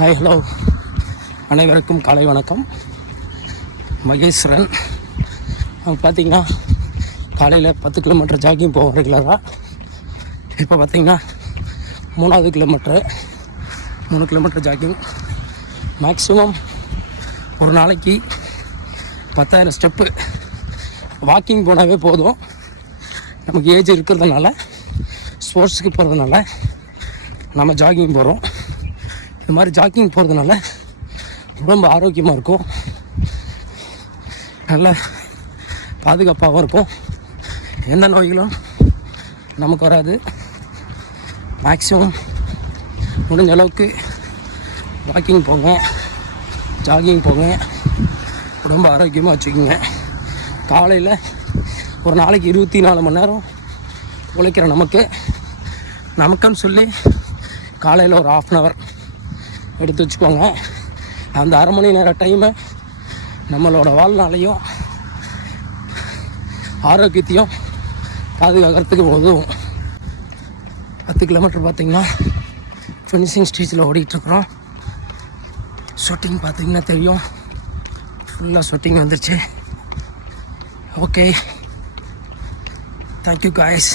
Hi hello, அனைவருக்கும் காலை வணக்கம். மகேஸ்வரன். பார்த்திங்கன்னா காலையில் 10 கிலோமீட்டர் ஜாக்கிங் போவோம் ரெகுலராக. இப்போ பார்த்திங்கன்னா 3 கிலோமீட்டர் ஜாக்கிங். மேக்ஸிமம் ஒரு நாளைக்கு 10,000 ஸ்டெப்பு வாக்கிங் போனாவே போதும். நமக்கு ஏஜ் இருக்கிறதுனால, ஸ்போர்ட்ஸுக்கு போகிறதுனால நம்ம ஜாகிங் போகிறோம். இது மாதிரி ஜாக்கிங் போகிறதுனால ரொம்ப ஆரோக்கியமாக இருக்கும், நல்ல பாதுகாப்பாகவும் இருக்கும், எந்த நோய்களும் நமக்கு வராது. மேக்ஸிமம் முடிஞ்ச அளவுக்கு வாக்கிங் போங்க, ஜாகிங் போங்க, ரொம்ப ஆரோக்கியமாக வச்சுக்கோங்க. காலையில் ஒரு நாளைக்கு 24 மணி நேரம் உழைக்கிற நமக்குன்னு சொல்லி காலையில் ஒரு 1/2 அன் ஹவர் எடுத்து வச்சுக்கோங்க. அந்த அரை மணி நேர டைமை நம்மளோட வாழ்நாளையும் ஆரோக்கியத்தையும் பாதுகாக்கிறதுக்கு உதவும். 10 கிலோமீட்டர் பார்த்திங்கன்னா ஃபினிஷிங் ஸ்டேஜில் ஓடிட்டுருக்குறோம். ஸ்வெட்டிங் பார்த்திங்கன்னா தெரியும், ஃபுல்லாக ஸ்வெட்டிங் வந்துருச்சு. Okay, thank you guys.